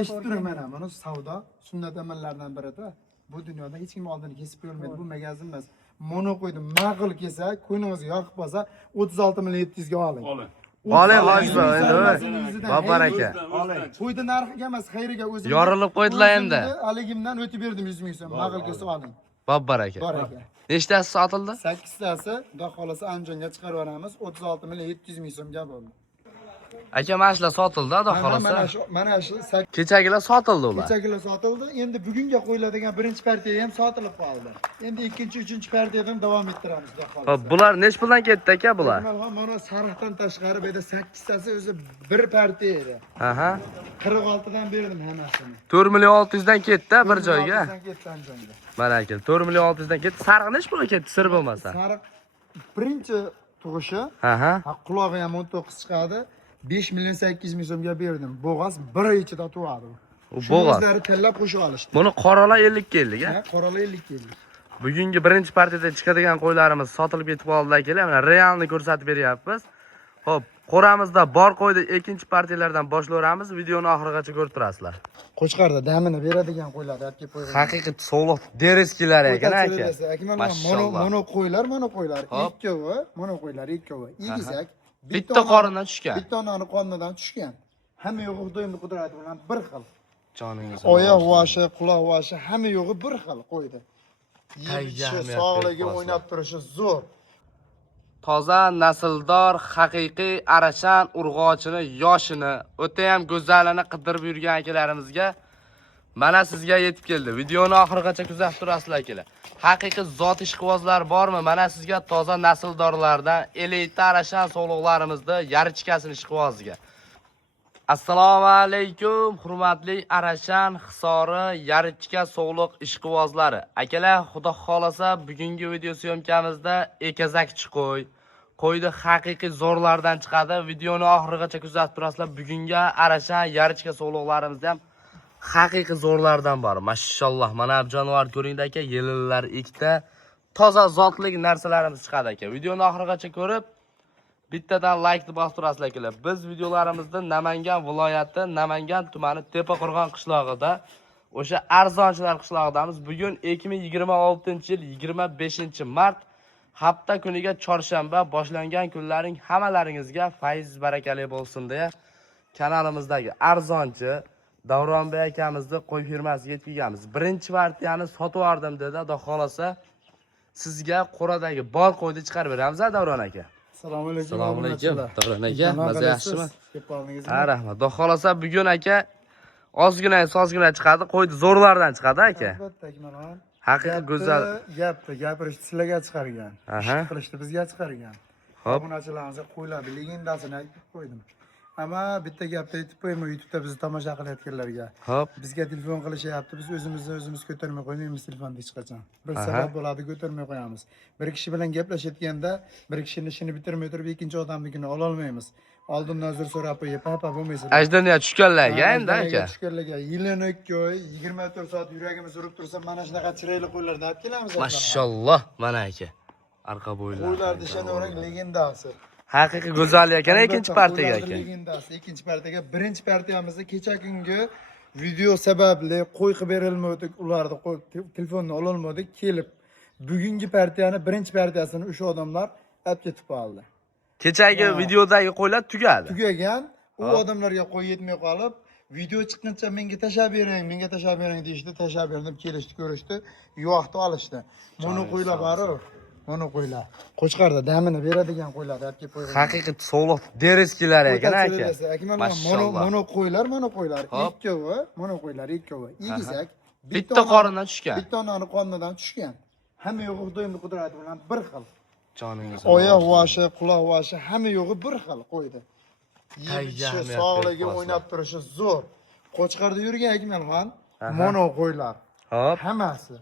eshitib turing mana buni savdo sunnat amallaridan biridir. Bu dunyoda hech kim oldini kesib qo'yolmaydi. Bu magazin emas. Mono qo'ydi. Ma'qul kelsa, ko'nglingizga yoqib qolsa 36 million 700 ga oling. Oling hojba endi. Babar aka. Qo'ydi narxiga emas, xayriga o'zim. Yorilib qo'ydilar endi. Haligimdan o'tib berdim 100 ming so'm. Ma'qul kelsa oling. Babar aka. Bor aka. Nechtasi sotildi? 8 tasi, xudo xolasa Andijonga chiqarib yuboramiz. 36 million 700 ming so'mga bo'ldi. Aka mana shular sotildi, xudo xolasa. Mana shu Kechagilar sotildi ular. kechagilar sotildi. Endi bugunga qo'yiladigan birinchi partiya ham sotilib qoldi. Endi ikkinchi, uchinchi partiyadan davom ettiramiz, xudo xolasa. Hop, bular nech puldan ketdi aka bular? Mana sariqdan tashqari bu yerda 8 tasi o'zi bir partiya edi. Aha. 46 dan berdim hammasini. 4 million 600 dan ketdi bir joyga. Ketdi Andijonga. Mana aka, 4 million 600 dan ketdi. Sariq nech pulga ketdi, sir bo'lmasa? Sariq birinchi tug'ishi, Aha. qulog'i ham 19 chiqadi. 5 million 800 ming so'mga berdim. Bo'g'az 1 oy ichida tug'adi. U bo'g'az. O'zlari tillab qo'shib olishdi. Buni qoralar 50 keldik, a? Qoralar 50 keldi. Bugungi birinchi partiyada chiqadigan qo'ylarimiz sotilib ketib qoldi akalar. Mana realni ko'rsatib beryapmiz. Xo'p, qo'ramizda bor qo'ydi ikkinchi partiyalardan boshlayveramiz. Videoni oxirigacha ko'rib turasizlar. Qo'chqarda damini beradigan qo'ylar olib kelib qo'ygan. Haqiqiy sog'liq dereskilar ekan aka. Mono qo'ylar. Ikkovi, mono qo'ylar ikkovi. Egizak. Bitta qorindan tushgan. Bitta onani qonidan tushgan. Hamma yo'g'i xudoyimning qudrati bilan bir xil. Joningiz. Oyoq vashi, quloq vashi hamma yo'g'i bir xil qo'ydi. Sog'ligi o'ynab turishi zo'r. Toza nasldor, haqiqiy arashan urg'ochini, yoshini, o'ta ham go'zalini qidirib yurgan akalarimizga mana sizga yetib keldi. Videoni oxirigacha kuzatib turasizlar akalar. Haqiqiy zot ishqibozlar bormi? Mana sizga toza nasldorlardan elita arashan sog'liqlarimizni yarichkasini ishqiboziga. Assalomu alaykum, hurmatli arashan, hisori, yarichka sog'liq ishqibozlari. Akalar, xudo xolasa bugungi video syomkamizda ekazakchi qo'ydi haqiqiy zo'rlardan chiqadi. Videoni oxirigacha kuzatib turasizlar. Bugungi arashan, yarichka sog'liqlarimiz ham haqiqiy zo'rlardan bor. Mashalloh, mana bu jonivor ko'ringda aka, yelinlar ikkita toza zotlik narsalarimiz chiqadi aka. Videoni oxirigacha ko'rib, bittadan like bosib turasizlar akalar. Biz videolarimizda Namangan viloyati, Namangan tumani Tepaqo'rg'on qishlog'ida, o'sha arzonchilar qishlog'idamiz. Bugun 2026-yil 25-mart hafta kuniga chorshanba boshlangan kunlaring hammalaringizga fayz barakali bo'lsin deya kanalimizdagi arzonchi Davronbek akamizni qo'y firmasiga yetkazganmiz. Birinchi partiyani sotib oldim dedi, xudo xolasa sizga qo'radagi bor qo'yni chiqarib beramiz, Davron aka. Assalomu alaykum. Assalomu alaykum. Davron aka, maza yaxshimi? Kepolingizmi? Ha, rahmat. Xudo xolasa bugun aka ozgina chiqadi, qo'yni zo'rlardan chiqadi aka. Albatta, akmalon. Haqiqiy go'zal. Gapirishni sizlarga chiqargan. Aha. Qilishni bizga chiqargan. Hop. Obunachilarimizga qo'yiladi, legendasini aytib qo'ydim. Ammo bitta gapni aytib qo'yaman YouTube'da bizni tomosha qilayotganlarga. Hop. Bizga telefon qilishyapti, biz o'zimiz ko'tarmay qo'ymaymiz telefonni hech qachon. Bir sabab bo'ladi, ko'tarmay qo'yamiz. Bir kishi bilan gaplashayotganda, bir kishining ishini bitirmay turib, ikkinchi odamnikini ola olmaymiz. Oldindan uzr so'rab qo'yib, papa bo'lmaysiz. Ajdaniya tushganlarga endi aka. Tushganlarga yilini 2 oy, 24 soat yuragimiz urib tursa, mana shunaqa chiroyli qo'ylardan olib kelamiz. Mashalloh, mana aka. Arqa bo'ylar. Qo'ylar deshano'rang legendasi. Haqiqiy go'zal ekan ikkinchi partiyaga aka. Legendasi ikkinchi partiyaga, birinchi partiyamizda kecha kungi video sababli qo'y qilib berilmadi, ularni telefonni ola olmadik, kelib bugungi partiyani birinchi partiyasini o'sha odamlar olib ketib qoldi. Kechagi videodagi qo'ylar tugadi. Tugagan, u odamlarga qo'y yetmay qolib, video chiqqancha menga tashab bering deyishdi, tashab berdim, kelishdi, ko'rishdi, yo'qni olishdi. Mono qo'ylar bor-ku. Mono qo'ylar. Qo'chqarda damini beradigan qo'ylar olib kelib qo'ygan. Haqiqiy sog'liq dereskilar ekan aka. Mono qo'ylar. Ikkovi, mono qo'ylar ikkovi. Egizak. Bitta qorindan tushgan. Bitta onani qonidan tushgan. Hamma yo'g'i xudoyimning qudrati bilan bir xil. Joningiz. Oyoq vashi, quloq vashi hamma yo'g'i bir xil qo'ydi. Sog'ligi o'ynab turishi zo'r. Qo'chqarda yurgan Akmalxon, mono qo'ylar. Hop. Hammasi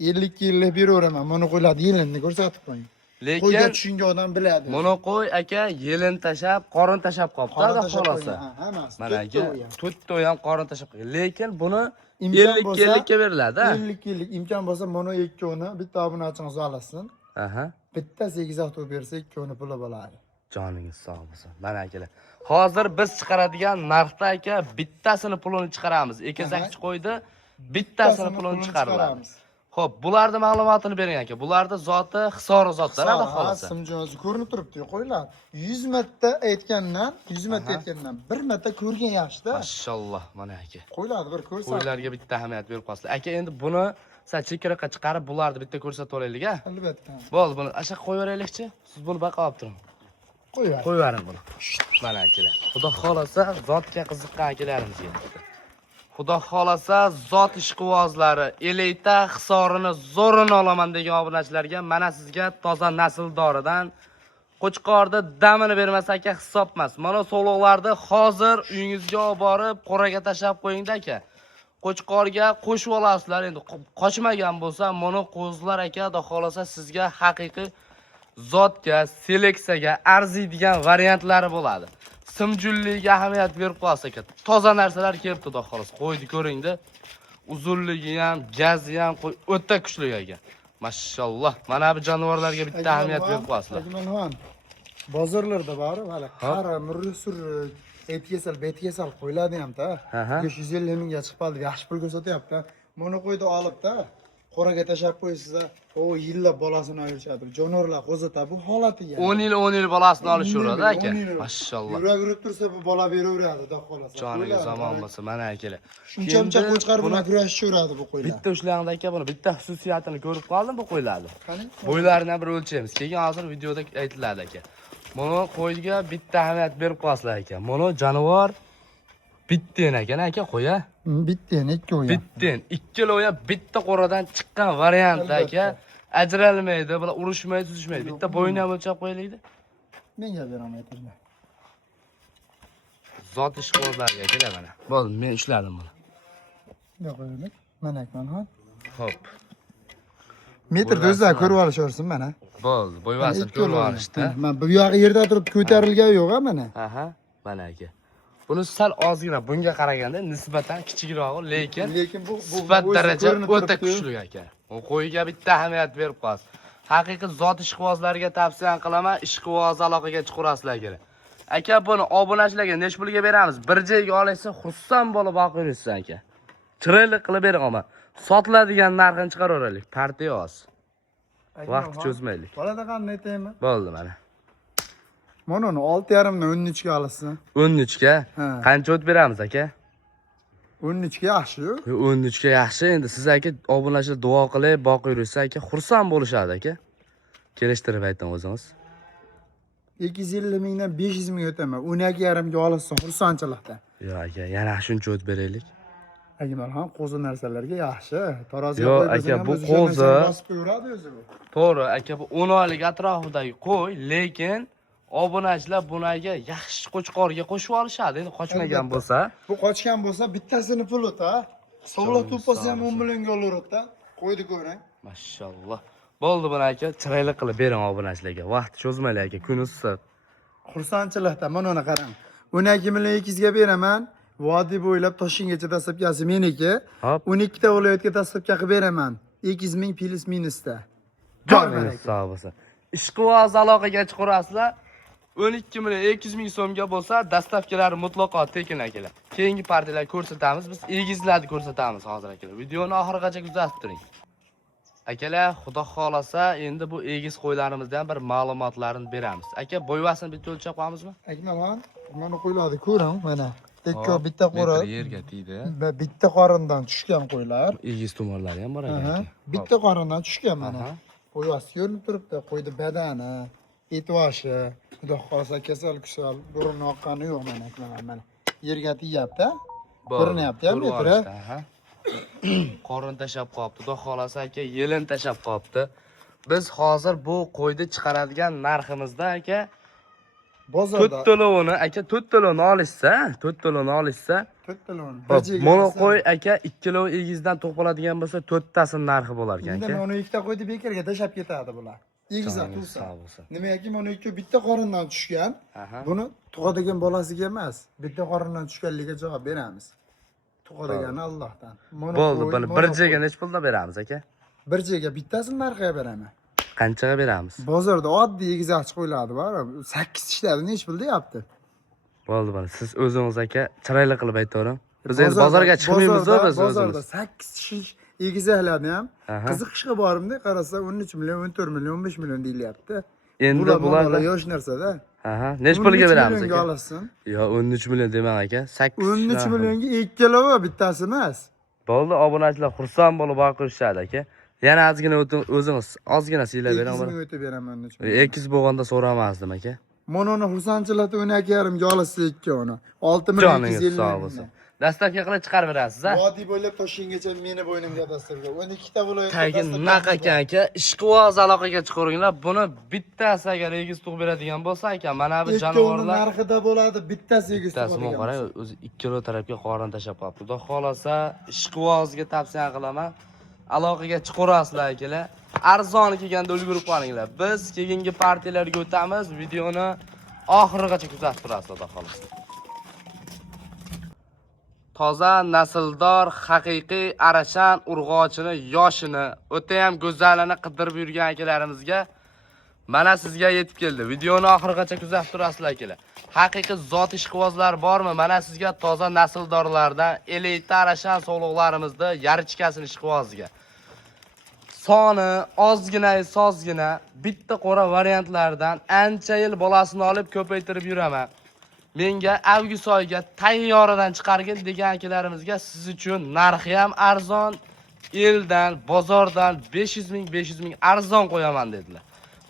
50 yillik beraveraman. Mono qo'ylarni yilini ko'rsatib qo'ying. Lekin qo'yga tushungan odam biladi. mono qo'y aka yelin tashab, qorin tashab qolibdi, xolasa. Hammasi. Mana aka, to'rtta ham qorin tashab qo'ygan. Lekin buni 50 yillikka beriladi. 50 yillik imkon bo'lsa mono ikkovini bitta obunachingiz olasin. Aha. Bitta 8 avto bersa ikkovini puli bo'ladi. Joningiz sog' bo'lsin. Mana akalar. Hozir biz chiqaradigan narxda aka bittasini pulini chiqaramiz. 2-8 qo'ydi, bittasini pulini chiqaramiz. Xo'p, bularning ma'lumotini bering aka. Bularda zoti hisori zotlar hali xolasa. Simjozi ko'rinib turibdi, qo'ylar. 100 marta aytgandan, 100 marta aytgandan bir marta ko'rgan yaxshi-da. Mashalloh, mana aka. Qo'ylarni bir ko'rsa. Qo'ylarga bitta ahamiyat berib qo'yasizlar. Aka, endi buni sal chekaraqa chiqarib, bularni bitta ko'rsatib olaylik, a? Albatta. Bo'ldi, buni asha qo'yaveraylikchi. Siz buni baqa olib turing. Qo'yar. Qo'yavering buni. Mana akalar. Xudo xolasa zotga qiziqqan akalarimizga. Xudo xolasa zot ishqibozlari elita hisorini zo'rini olaman degan obunachilarga mana sizga toza nasldoridan Qo'chqorda damini bermasa aka hisob emas. Mana so'loqlarni hozir uyingizga olib borib, qo'raga tashab qo'yingda aka. Qo'chqorga qo'shib olasizlar. Endi qochmagan bo'lsa, mana qo'zlar aka, xudo xolasa sizga haqiqiy zotga, seleksiyaga arziydigan variantlari bo'ladi. Simjulligiga ahamiyat berib qo'yasiz aka. Toza narsalar kelibdi, xudo xolasa. Qo'ydi ko'ringda. Uzunligi ham, gazi ham qo'y o'ta kuchli aka. Mashalloh. Mana bu jonivorlarga bitta ahamiyat berib qo'yasizlar. Bozorlarda bor, hali qara, murri-sur, etkesal, betkesal qo'yiladi ham-da. 550 mingga chiqib qoldi, yaxshi pulga sotyapti. Buni qo'ydi olib-da, qo'raga tashab qo'ysiz-da, o yillab bolasini ayirishadi. Jonivorlar qo'zata bu holatiga. 10 yil bolasini olishaveradi aka. Mashalloh. Yurag urib tursa bu bola beraveradi, xudo xolasa. Joniga zamon bo'lsa, mana akalar. Shuncha qo'chqar bilan kurashishaveradi bu qo'ylar. Bitta ushlaganda aka buni bitta xususiyatini ko'rib qoldim bu qo'ylarni. Bo'ylarini bir o'lchaymiz. Keyin hozir videoda aytiladi aka. Buni qo'yga bitta ahamiyat berib qo'yasizlar aka. Buni jonivor bitten ekan aka qo'ya. Bitten 2 o'ya. Bitten 2 loya bitta qo'radan chiqqan variant aka. Ajralmaydi, bular urushmaydi, suzishmaydi. Bitta bo'yni ham o'lchab qo'yaylikda. Menga beramayapsizlar. Zot ishqibozlarga kelar mana. Bo'ldi, men ishladim buni. Yo'q, qo'yaylik. Mana akman, ha. Xo'p. Metrda o'zlar ko'rib olishaversin mana. Bo'ldi, bo'yvasini ko'rib olishdi. Men bu yog'i yerda turib ko'tarilgan yo'q-a mana. Aha, mana aka. Buni sal ozgina bunga qaraganda nisbatan kichikrog'i, lekin bu sifat daraja o'ta kuchli aka. U qo'yiga bitta ahamiyat berib qo'yasiz. Haqiqiy zot ishqibozlariga tavsiya qilaman, ishqiboz aloqaga chiqarasizlar kerak. Aka, buni obunachilarga nech pulga beramiz? Bir joyga olsa xursand bo'lib boqirsiz aka. Chiroyli qilib bering ama. Sotiladigan narxini chiqaraveraylik. Partiya oz. Vaqt cho'zmaylik. Bolada qanday aytaymi? Bo'ldi mana. Mana uni 6,5 dan 13 ga olasiz. 13 ga? Qancha o't beramiz aka? 13 ga yaxshi-ku. 13 ga yaxshi. Endi siz aka obunachilar duo qilib boqirsiz aka, xursand bo'lishadi aka. Kelishtirib ayting o'zingiz. 250 mingdan 500 ming o'taman. 12,5 ga olasiz xursandchilikda. Yo'q aka, yana shuncha o't beraylik. Agimal ham qo'zi narsalarga yaxshi. Taroziga Yo'q qo'yib aka, bu qo'zi bosib qo'yadi o'zi bu. to'g'ri aka, bu 10 oylik atrofidagi qo'y, lekin obunachilar bunaga yaxshi qo'chqorga qo'shib olishadi. Endi qochmagan bo'lsa, bu qochgan bo'lsa bittasini puli-da. Sovliq to'pasa ham 10 millionga olaveradi-da. Qo'ydi ko'ring. Mashalloh. Bo'ldi buni aka, chiroyli qilib bering obunachilarga. Vaqt cho'zmaylik aka, kun issiq. Xursandchilikda mana uni qarang. 12 million 200 ga beraman. Vodiy bo'ylab Toshkentgacha dastlabkasi meniki. 12 ta viloyatga dastlabki qilib beraman. 200 ming plus minusda. Joningiz sog' bo'lsin. Ishqiboz aloqaga chiqarasizlar. 12 million 200 ming so'mga bo'lsa, dastavkalari mutlaqo tekin akalar. Keyingi partiyalar ko'rsatamiz. Biz egizlarni ko'rsatamiz hozir akalar. Videoni oxirigacha kuzatib turing. Akalar, xudo xolasa, endi bu egiz qo'ylarimizdan bir ma'lumotlarni beramiz. Aka, bo'yvasini bitta o'lchab qo'yamizmi? Akmalon, mana qo'ylarni ko'ring, mana. Tekka bitta qo'ra. Yerga tegdi. Bitta qorindan tushgan qo'ylar. Egiz tumonlari ham bor ekan. Bitta qorindan tushgan mana. Qo'yvasi ko'rinib turibdi, qo'ydi badani, etvoshi, xudo xolasa kasal, burun oqqani yo'q mana akmalon mana. Yerga tegyapti. Ko'rinyapti ham metri. Qorin tashab qolibdi, xudo xolasa aka, yelin tashab qolibdi. Biz hozir bu qo'yni chiqaradigan narximizda aka bozorda 4 to'lovini aka 4 to'lovini olishsa, 4 to'lovini olishsa, 4 to'lovini. Mana qo'y aka 2 kilo egizdan to'qoladigan bo'lsa 4 tasini narxi bo'lar ekan aka. Endi mana ikkita qo'yni bekarga tashab ketadi bular. Egizdan tursa. Nimaki mana ikki bitta qorindan tushgan. Buni tug'adigan bolasiga emas, bitta qorindan tushganligiga javob beramiz. Tug'adigani Allohdan. Bo'ldi, buni bir joyga nech pulda beramiz aka? Bir joyga bittasini narxiga beraman. Qanchaga beramiz? Bozorda oddiy egizakchi qo'yiladi, bor. 8 ishladi, nech pul deyapti? Bo'ldi bana. Siz o'zingiz aka chiroyli qilib aytavering. Biz endi bozorga chiqmaymiz-ku biz bozorda o'zimiz. 8 kishi egizaklarni ham Aha. qiziqishga boribdi, qarasa 13 million, 14 million, 15 million deyilyapti. Endi bular yosh narsa-da. aha, nech pulga beramiz 13 millionga aka? olasan. Yo, 13 million demang aka. 8. 13 millionga ikkalovi bittasi emas. Bo'ldi, obunachilar xursand bo'lib boqishadi aka. Yana ozgina o'zingiz ozgina siylab bering 200 bana. ming o'tib beraman 13 million. Ekiz bo'lganda so'ramasdim aka. Mononi xursandchilar 12,5 ga olsa ikkoni. 6 million Joningiz 250 sog' ming. bo'lsin. Dastlabki qilib chiqarib berasiz, ha? Vodiy bo'ylab Toshkentgacha meni bo'ynimga dasturga. 12 ta viloyatda Tagin naqa ekan aka, ishqivoz aloqaga chiqaveringlar. Buni bittasi agar egiz tug'ib beradigan bo'lsa ekan, mana bu Ikkovini jonivorlar narxida bo'ladi, bittasi egiz bittasi tug'adigan. qarang, o'zi ikkala tarafga qorin tashab qolibdi. Xudo xolasa, ishqivozga tavsiya qilaman. Aloqaga chiqarasizlar akalar. Arzoni kelganda ulgurib qolinglar. Biz keyingi partiyalarga o'tamiz. Videoni oxirigacha kuzatib turasizlar, xudo xolasa. Toza nasldor, haqiqiy arashan urg'ochini, yoshini, o'ta ham go'zalini qidirib yurgan akalarimizga mana sizga yetib keldi. Videoni oxirigacha kuzatib turasizlar akalar. Haqiqiy zot ishqibozlar bormi? Mana sizga toza nasldorlardan elita arashan sog'liqlarimizni yarichkasini ishqiboziga. Soni ozgina, bitta qora variantlardan ancha yil bolasini olib ko'paytirib yuraman. Menga avgust oyiga tayyoradan chiqargin degan akalarimizga siz uchun narxi ham arzon, eldan, bozordan 500 ming arzon qo'yaman dedilar.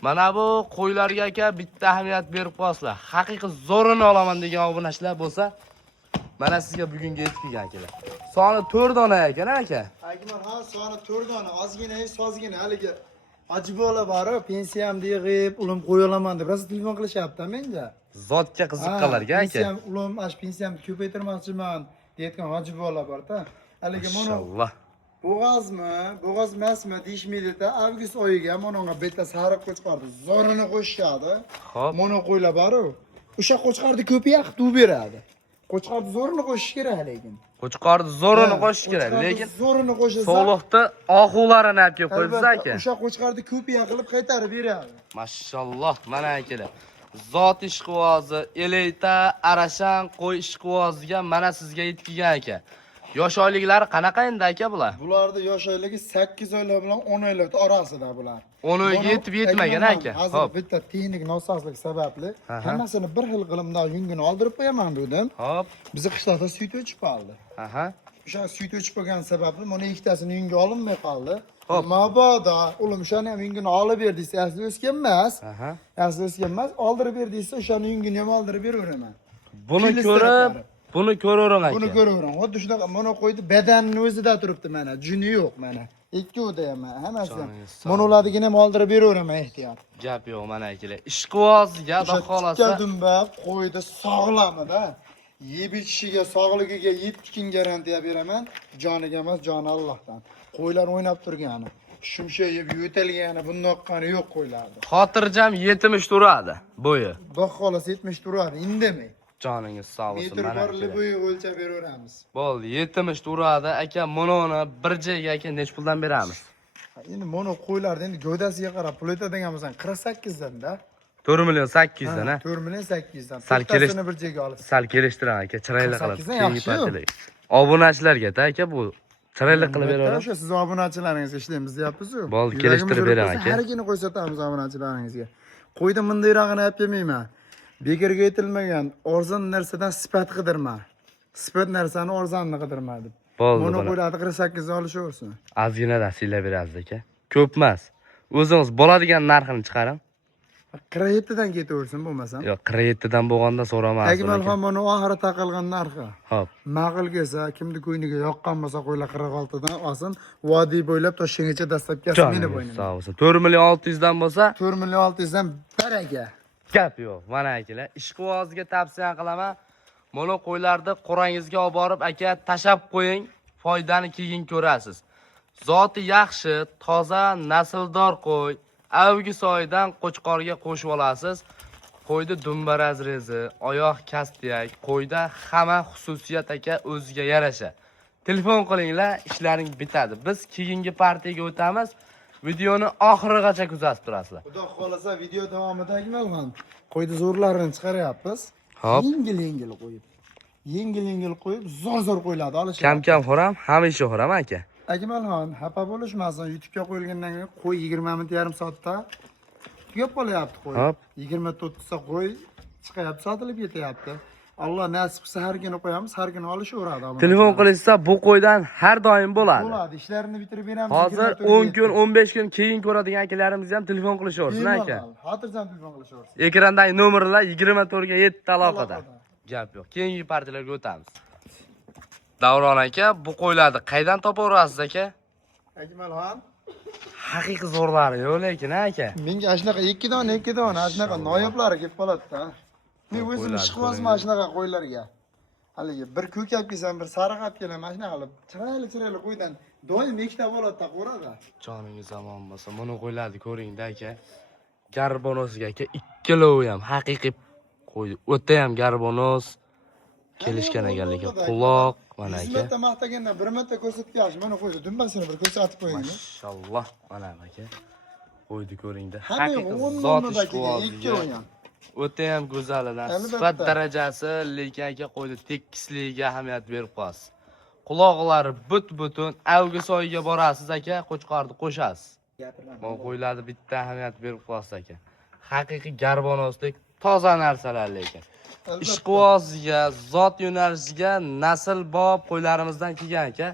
Mana bu qo'ylarga aka bitta ahamiyat berib qo'yasizlar. Haqiqiy zo'rini olaman degan obunachilar bo'lsa, mana sizga bugunga yetib kelgan akalar. Soni 4 dona ekan aka. Akmal, ha, soni 4 dona, sozgina haligi ajibola bor, pensiyamni yig'ib, ulim qo'ya olaman deb rosa telefon qilishyapti menga. Zotga qiziqqanlarga aka. Pensiyam, ulim pensiyamni ko'paytirmoqchiman deyotgan ajibola bor-da. Haligi mana Maşallah. bo'g'oz emasmi deyishmaydi-da. Avgust oyiga mononga bitta sariq qo'chqardi zo'rini qo'shishadi. Xo'p. Mono qo'ylar bor-ku. O'sha qo'chqarni ko'piyak tuv beradi. Qo'chqarni zo'rini qo'shish kerak lekin. Qo'chqorni zo'rini qo'shish kerak, lekin zo'rini qo'shsa sog'liqda oquvlarini olib kelib qo'yibsiz aka. O'sha qo'chqarni ko'piyak qilib qaytarib beradi. Maşallah, mana akalar. Zot ishqivozi, elita, arashan, qo'y ishqivoziga mana sizga yetib kelgan aka. Yosh oyliklari qanaqa endi aka bular? Bularda yosh oyligi 8 oylar bilan 10 oylar orasida bular. 10 oyga yetib yetmagan aka. Hozir bitta texnik nosozlik sababli hammasini bir xil qilimda yungini oldirib qo'yaman dedim. Hop. Bizi qishloqda sut o'chib qoldi. Aha. O'sha sut o'chib qolgan sababli mana ikkitasini yungi olinmay qoldi. Hop. Mabodo ulim shani ham yungini olib ber desa, asli o'sgan emas. Aha. Asli o'sgan emas, oldirib ber desa, o'shani yungini ham oldirib beraveraman. Buni ko'ravering aka. Buni ko'ravering. Xuddi shunaqa mana qo'ydi, badanning o'zida turibdi mana, juni yo'q mana. Ikkovida ham hammasi ham. Mana ulardigini ham oldirib beraveraman ehtiyot. Gap yo'q mana akalar. Ishqivoziga xudo xolasa dumba qo'ydi sog'lamida. Yeb ichishiga, sog'ligiga 7 kun garantiya beraman. Joniga emas, joni Allohdan. Qo'ylar o'ynab turgani, shumshayib yo'talgani, bundoqqani yo'q qo'ylardi. xotirjam 70 turadi bo'yi. Xudo xolasa 70 turadi, indamay. Joningiz sog' bo'lsin Metr mana borli aka. bo'yi o'lchab beraveramiz. Bo'ldi, 70 turadi aka. Mononi bir joyga aka nech puldan beramiz? Endi mono qo'ylarni endi gavdasiga qarab pul o'tadigan bo'lsan 48 danda. 4 million 800 dan, ha? 4 million 800 dan. Sal kelish- bir joyga olasiz. Sal kelishtirang aka, chiroyli qilib. 48 dan yaxshi-yu. Obunachilarga aka bu chiroyli qilib Albatta, beraveramiz. O'sha siz obunachilaringizga ishlaymiz deyapsiz-ku. Bo'ldi, kelishtirib bering aka. Har kuni ko'rsatamiz obunachilaringizga. Qo'yda bundayrog'ini olib kelmayman. Bekorga aytilmagan arzon narsadan sifat qidirma. Sifat narsani arzonni qidirma deb. Bo'ldi, Mono buni qo'ylarni 48 olishaversin. ozginadan siylab berasiz aka. Ko'p emas. O'zingiz bo'ladigan narxini chiqaring. 47 dan ketaversin bo'lmasam. Yo'q, 47 dan bo'lganda so'ramasdim. Akmal ham buni oxiri taqilgan narxi. Xo'p. Ma'qul kelsa, kimni ko'yniga yoqqan bo'lsa qo'ylar 46 dan olsin. Vodiy bo'ylab Toshkentgacha dastlab kelsin meni Joningiz bo'ynimga. sog' bo'lsin. 4 million 600 dan bo'lsa, 4 million 600 dan baraka. gap yo'q. Mana akalar, ishqivoziga tavsiya qilaman. Mono qo'ylarni qorangizga olib borib aka tashab qo'ying, foydani keyin ko'rasiz. Zoti yaxshi, toza, nasldor qo'y. Avgust oyidan qo'chqorga qo'shib olasiz. Qo'yda dumbaraz rezi, oyoq kastiyak, qo'yda hamma xususiyat aka o'ziga yarasha. Telefon qilinglar, ishlaring bitadi. Biz keyingi partiyaga o'tamiz. Videoni oxirigacha kuzatib turasizlar. Xudo xolasa video davomida Akmalxon qo'ydi zo'rlarini chiqaryapmiz. Hop. Yengil qo'yib. Yengil qo'yib, zo'r qo'yiladi, olish. Kam xo'ram, hamisha xo'ram aka. Akmalxon, xafa bo'lishmasin. YouTube'ga qo'yilgandan keyin qo'y 20 minut, yarim soatda tugab qolyapti qo'y. Hop. 24 ta qo'y chiqyapti, sotilib ketyapti. Alloh nasib qilsa har kuni qo'yamiz, har kuni olishaveradi. Telefon qilishsa bu qo'ydan har doim bo'ladi. Bo'ladi, ishlarini bitirib beramiz. Hozir 10 kun, 15 kun keyin ko'radigan akalarimiz ham telefon qilishaversin aka. Xotirjam telefon qilishaversin. Ekrandagi nomerlar 24 ga 7 aloqada. Gap yo'q. Keyingi partiyalarga o'tamiz. Davron aka, bu qo'ylarni qaydan topaverasiz aka? Akmalxon, Haqiqiy zo'rlari yo'q lekin aka. menga shunaqa 2 dona, shunaqa noyoblari kelib qoladi-da. Men o'zim ishqibozman shunaqa qo'ylarga. Haligi bir ko'kab kelsam, bir sariq olib kelaman, shunaqa qilib. Chiroyli qo'ydan doim ikkita bo'ladi-da, qo'rada. Joningiz omon bo'lsa, buni qo'ylarni ko'ring-da aka. Garbonosiga aka, ikkalovi ham haqiqiy qo'ydi. O'ta ham garbonos kelishgan ekanligi. Quloq mana aka. 100 marta maqtagandan 1 marta ko'rsatib yaxshi. Mana qo'ydi, dumbasini bir ko'rsatib qo'ying. Mashalloh, mana aka. Qo'ydi ko'ring-da. Haqiqiy zot ikki o'yin. O'ta ham go'zalidan sifat darajasi, lekin aka qo'ydi tekisligiga ahamiyat berib qo'yasiz. Quloqlari but-butun, avgi soyiga borasiz aka, qo'chqorni qo'shasiz. Bu qo'ylarni bitta ahamiyat berib qo'yasiz aka. Haqiqiy garbonosdek toza narsalar lekin. Ishqibozga, zot yo'nalishiga nasl bob qo'ylarimizdan kelgan aka.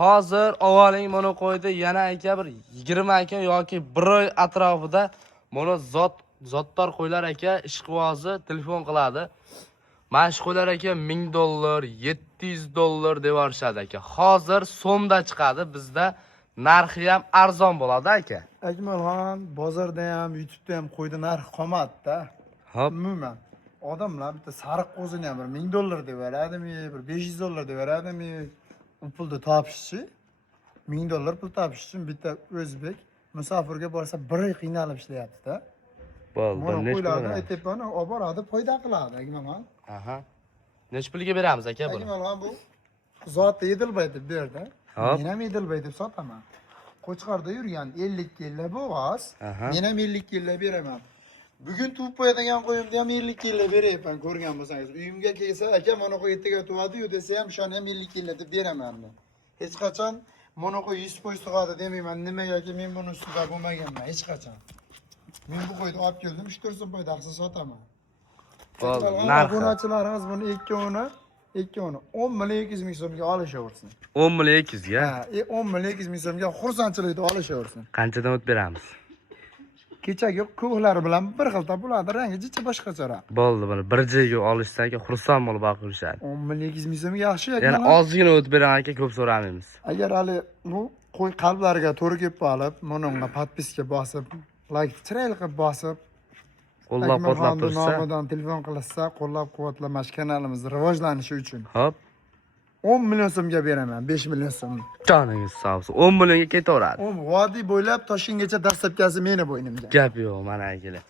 Hozir avvaling buni qo'ydi, yana aka bir 20 kun yoki 1 oy atrofida buni zotdor qo'ylar aka ishqibozi telefon qiladi. Mana shu qo'ylar aka $1000, $700 deb yorishadi aka. Hozir so'mda chiqadi, bizda narxi ham arzon bo'ladi aka. Akmalxon, bozorda ham, YouTube'da ham qo'ydi narxi qolmadi-da. Hop. Umuman odamlar bitta sariq qo'zini ham bir $1000 deb beradimi, bir $500 deb beradimi? U pulni topishchi, $1000 pul topish uchun bitta o'zbek musofirga borsa 1 oy qiynalib ishlayapti-da. Mana qo'ylarni aytibman, olib boradi, foyda qiladi, Akmalxon. Aha. Nech pulga beramiz aka buni? Akmalxon, bu zotni Edilbay deb berdi. Hop. Men ham Edilbay deb sotaman. Qo'chqorda yurgan 50 killa bo'g'oz, men ham 50 killa beraman. Bugun tuvib qo'yadigan qo'yimda ham 50 killa berayapman, ko'rgan bo'lsangiz. Uyimga kelsa, aka mana qo'y ertaga tuvadi-yu desa ham, shuni ham 50 killa deb beraman men. Hech qachon mana qo'y 100 foiz tug'adi demayman. Nimagaki men buni ustida bo'lmaganman hech qachon. Men bu qo'yni olib keldim, 3-4 so'm foydasiz sotaman. Narxi obunachilarimiz buni ikkovini 10 million 200 ming so'mga olishaversin. 10 million 200 ga? Ha, 10 million 200 ming so'mga xursandchilikda olishaversin. Qanchadan o'tib beramiz? Kechagi ko'hlari bilan bir xilda bo'ladi, rangi jicha boshqacharoq. Bo'ldi, buni bir joyga olishsak, xursand bo'lib boqishadi. 10 million 200 ming so'm yaxshi ekan. Ya'ni ozgina o'tib beraman aka, ko'p so'ramaymiz. Agar hali bu qo'y qalblariga to'g'ri kelib qolib, mana unga podpiska bosib, like chiroyli qilib bosib, Qo'llab-quvvatlab tursa, nomidan telefon qilsa, qo'llab-quvvatlamash kanalimiz rivojlanishi uchun hop, 10 million so'mga beraman, 5 million so'm. joningiz sog' bo'lsin. 10 millionga ketaveradi. Vodiy bo'ylab Toshkentgacha dastlabkasi meni bo'ynimga. Gap yo'q, mana akalar.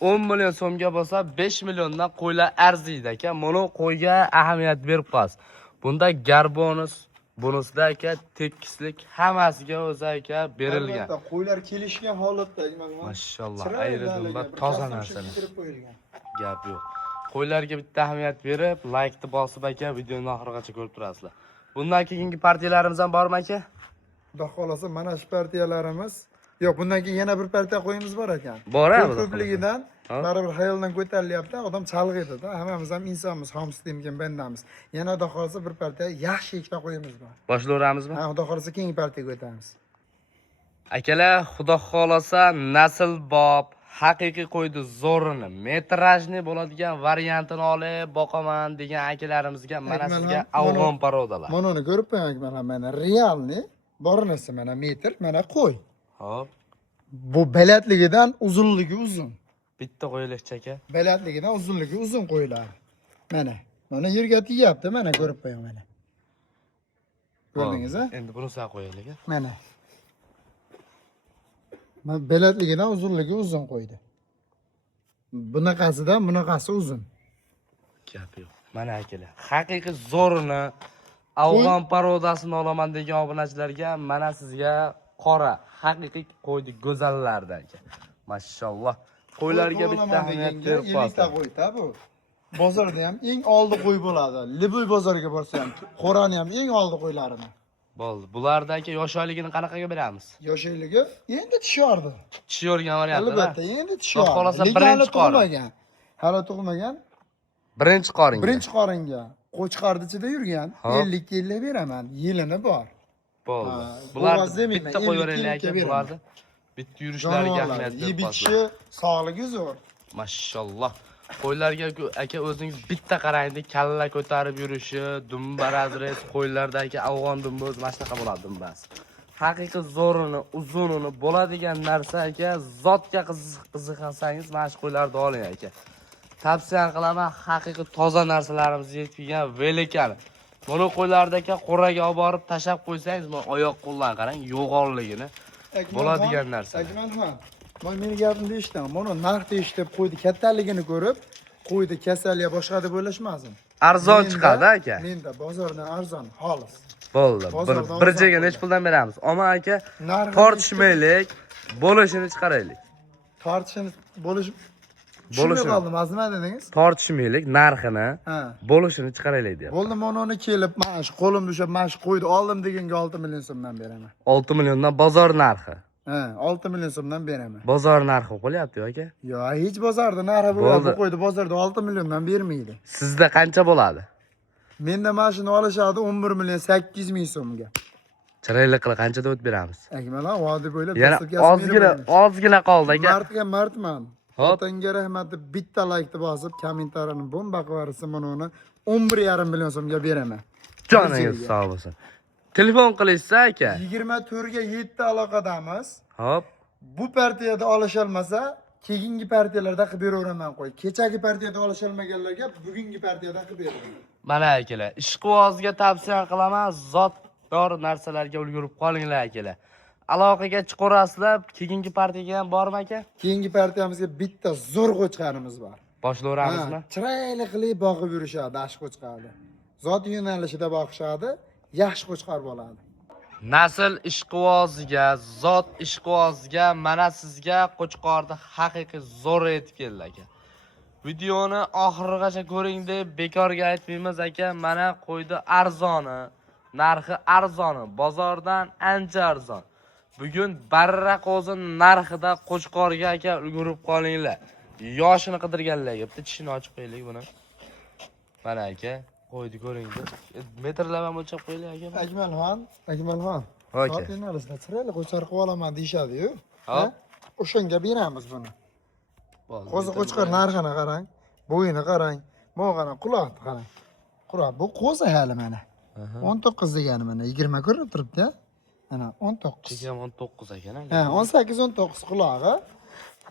10 million so'mga bo'lsa, 5 milliondan qo'ylar arziydi aka. Mana qo'yga ahamiyat berib qo'yasiz. Bunda garbonus, bonusda aka tekislik hammasiga o'zi aka berilgan. Albatta, qo'ylar kelishgan holatda, Mashalloh, ayridimba toza narsalar. Gap yo'q. Qo'ylarga bitta ahamiyat berib, like-ni bosib aka, videoni oxirigacha ko'rib turasizlar. Bundan keyingi partiyalarimiz ham bormi aka? Xudo xolasa mana shu partiyalarimiz. Yo'q, bundan keyin yana bir partiya qo'yimiz bor ekan. Boramiz. Ko'pligidan baribir xayoldan ko'tarilyapti, odam chalg'iydi-da. Hammamiz ham insonmiz, hamstemgan bandamiz. Yana xudo xolasa bir partiya yaxshi ikkita qo'yimiz bor. Boshlaveramizmi? Ha, xudo xolasa keyingi partiyaga o'tamiz. Akalar, xudo xolasa nasl bob haqiqiy qo'ydi zo'rini, metrajni bo'ladigan variantini olib boqaman degan akalarimizga mana sizga afg'on parodalar. Mana uni ko'rib qo'ying, mana realni borinasi mana metr, mana qo'y. Hop. Bu balandligidan uzunligi uzun. Bitta qo'yilikcha aka. Balandligidan uzunligi uzun qo'ylar. Mana yerga tiyapti, mana ko'rib qo'ying mana. Ko'rdingiz-a? Endi bunisiga qo'yaylik. Mana balandligidan uzunligi uzun qo'ydi. Bunaqasi uzun. Gap yo'q. Mana akalar, haqiqiy zo'rini afg'on parodasini olaman degan obunachilarga mana sizga qora haqiqiy qo'ydi go'zallardan aka. Mashalloh. Qo'ylarga bitta ahamiyat berib qo'yasiz. Qo'yta bu. bozorda ham eng oldi qo'y bo'ladi. Liboy bozoriga borsa ham, Xo'rani ham eng oldi qo'ylarini. Bo'ldi. Bulardagi yosh oyligini qanaqaga beramiz? Yoshinligi endi tishardi. Tishi o'rgan variantda. Albatta, endi Xudo xolasa tishardi. birinchi qori. tug'magan. Hali tug'magan. Birinchi qoring. Birinchi qoringa Qo'chqardi ichida yurgan. Hop. 50 yillik beraman. Yilini bor. Bo'ldi. Ha, Bular bo'g'oz demayman, bitta qo'yib 50 beraylik aka yilga bularni. Bitta yurishlariga ahamiyat Yeb berib ichishi sog'ligi zo'r. Mashalloh. Qo'ylarga aka o'zingiz bitta qarangda kalla ko'tarib yurishi, dumbarazres qo'ylardagi afg'on dumba o'zi mana shunaqa bo'ladi dumbasi. Haqiqiy zo'rini, uzunini bo'ladigan narsa aka, zotga qiziqsangiz mana shu qo'ylarni oling aka. Tavsiya qilaman, haqiqiy toza narsalarimizni yetgan velikani. Buni qo'ylarda aka qo'raga olib borib tashab qo'ysangiz, bu oyoq qo'llarni qarang, yo'g'onligini bo'ladigan narsa. Akmalxon, men meni gapimni eshitdim. Mana narx eshitib qo'ydi kattaligini ko'rib, qo'ydi kasal ya boshqa deb o'ylashmasin. Arzon chiqadi aka. Menda bozordan arzon, xolis. Bo'ldi. Bir joyga nech puldan beramiz? Ammo aka, tortishmaylik, bo'lishini chiqaraylik. Tortishini bo'lishini qoldim, nima dedingiz? Tortishmaylik, narxini, Ha. bo'lishini chiqaraylik deyapti. Bo'ldi, men uni kelib, mana shu qo'lim ushlab, mana shu qo'ydi oldim deganga 6 million so'mdan beraman. 6 milliondan bozor narxi. Ha, 6 million so'mdan beraman. Bozor narxi qo'lyapti aka. Yo, hech bozorda narxi bo'ladi. Bu qo'ydi bozorda 6 milliondan bermaydi. Sizda qancha bo'ladi? Menda mashina olishadi 11 million 800 ming so'mga. Chiroyli qilib qancha deb beramiz? Akmalxon, va'da bo'ylab Yana ozgina qoldi aka. Martga martman. Hop. Otanga rahmat deb bitta laykni bosib, kommentariyani bomba qilib yuborsa, men uni 11,5 million so'mga beraman. Joningiz sog' bo'lsin. Telefon qilishsa aka. 24 ga 7 aloqadamiz. Hop. Bu partiyada olisholmasa, keyingi partiyalarda qilib beraveraman qo'y. Kechagi partiyada olisholmaganlarga bugungi partiyada qilib beraman. Mana akalar, ishqibozga tavsiya qilaman, zotdor narsalarga ulgurib qolinglar akalar. Aloqaga chiqarasizlar, keyingi partiyaga ham bormi aka? Keyingi partiyamizga bitta zo'r qo'chqarimiz bor. Boshlayveramizmi? Chiroyli qilib boqib yurishadi, ash qo'chqarni. Zot yo'nalishida boqishadi, yaxshi qo'chqar bo'ladi. Nasl ishqivoziga, zot ishqivoziga, mana sizga qo'chqorni haqiqiy zo'r etib keldi aka. Videoni oxirigacha ko'ring deb bekorga aytmaymiz aka. Mana qo'ydi arzoni, narxi arzoni, bozordan ancha arzon. Bugun barra qo'zi narxida qo'chqorga aka ulgurib qolinglar. Yoshini qidirganlarga bitta tishini ochib qo'yaylik buni. Mana aka, qo'ydi ko'ring deb. Metrlab ham o'lchab qo'yaylik aka. Akmalxon. Aka. Sotinalizda chiroyli qo'chqar qilib olaman deyshadi-yu. Hop. O'shanga beramiz buni. Bo'ldi. Qo'zi qo'chqar narxini qarang, bo'yini qarang, mo'g'ana quloqni qarang. Quloq bu qo'zi hali mana. 19 degani mana 20 ko'rinib turibdi. Mana 19. Chekam 19 ekan. Ha, 18-19 qulog'i.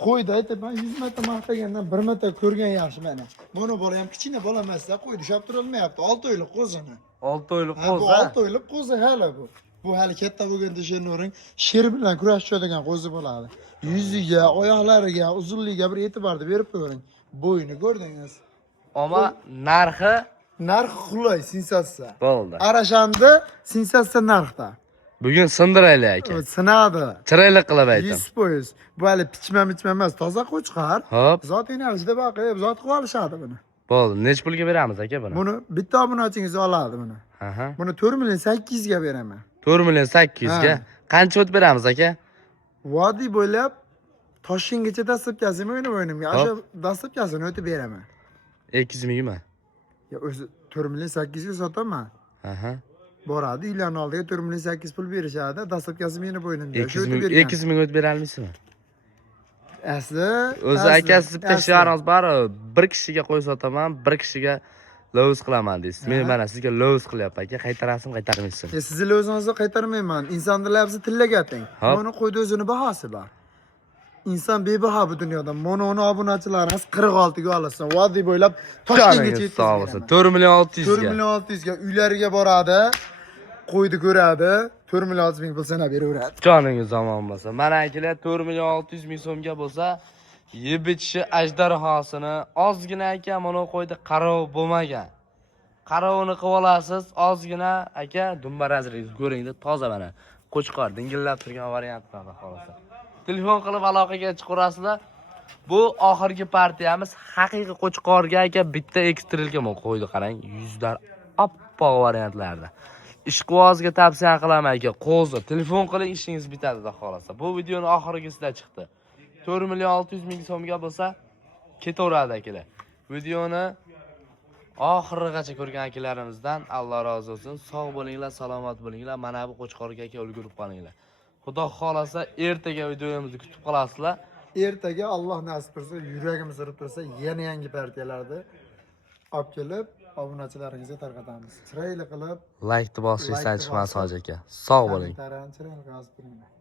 Qo'ydi aytaman 100 marta maqtagandan 1 marta ko'rgan yaxshi mana. Buni bola ham kichkina bola emas-da, qo'ydi ushlab turolmayapti. 6 oylik qo'zini. 6 oylik Bu qo'zi. 6 oylik qo'zi hali bu. Bu hali katta bo'lganda shenouring sher bilan kurashadigan qo'zi bo'ladi. Yuziga, oyoqlariga, uzunligiga bir e'tiborni berib qo'ying. Bo'yini ko'rdingiz. Ammo narxi Narx qulay, sensatsiya. bo'ldi. Arashanda sensatsiya narxda. Bugun sindiraylik aka. Sinadi. Chiroyli qilib aytdim. 100%. Bu hali pichma emas, toza qo'chqar. Hop. Zot yo'nalishida boqib, zot qilib olishadi buni. Bo'ldi. Nech pulga beramiz aka buni? Buni bitta obunachingiz oladi buni. Aha. Buni 4 million 800 ga beraman. 4 million 800 ga. Qancha o'tib beramiz aka? Vodiy bo'ylab Toshkentgacha dastlabkasini o'ynimga. O'sha dastlabkasini o'tib beraman. 200 mingmi? Ya o'zi 4 million 800 ga sotaman. Aha. Boradi, uylarning oldiga 4 million 800 pul berishadi. Dastlabkasi meni bo'ynimga. 200 ming o'tib berolmaysizmi? Asli O'zi aka siz bitta ishlaringiz bor, bir kishiga qo'y sotaman, bir kishiga louz qilaman deysiz. Men mana sizga louz qilyapman aka, qaytarasizmi, qaytarmaysizmi? Sizni o'zingizni qaytarmayman. Insonni labzi tillaga ating. Buni qo'ydi o'zini bahosi bor. Inson bebaho bu dunyoda. Mana uni obunachilarimiz 46 ga olsin. Vodiy bo'ylab Toshkentgacha sog' bo'lsin. 4 million 600 ga. 4 million 600 ga uylariga boradi. Qo'ydi ko'radi. 4 million 600 ming pulsana beraveradi. Joningiz omon bo'lsin. Mana akalar 4 million 600 ming so'mga bo'lsa, yeb ichishi ajdarhosini ozgina aka mana qo'ydi qarov bo'lmagan. Qarovini qilib olasiz, ozgina aka dumbarazringiz ko'ringda toza mana. Qo'chqor dingillab turgan variant mana xolasa. Telefon qilib aloqaga chiqarasizlar. Bu oxirgi partiyamiz haqiqiy qo'chqorga aka bitta ekstrilga qo'ydi, qarang, yuzlar oppoq variantlarda. Ishqibozga tavsiya qilaman aka, qo'zi, telefon qiling, ishingiz bitadi xudo xolasa. Bu videoni oxirigisida chiqdi. 4 million 600 ming so'mga bo'lsa, ketaveradi akalar. Videoni oxirigacha ko'rgan akalarimizdan Alloh rozi bo'lsin. Sog' bo'linglar, salomat bo'linglar. Mana bu qo'chqorga aka ulgurib qolinglar. Xudo xolasa ertaga videomizni kutib qolasizlar. Ertaga Alloh nasib qilsa, yuragimiz urib tursa, yana yangi partiyalarni olib kelib, obunachilaringizga tarqatamiz. Chiroyli qilib Like bosishdan chiqmas hoji aka. Sog' bo'ling. chiroyli qilib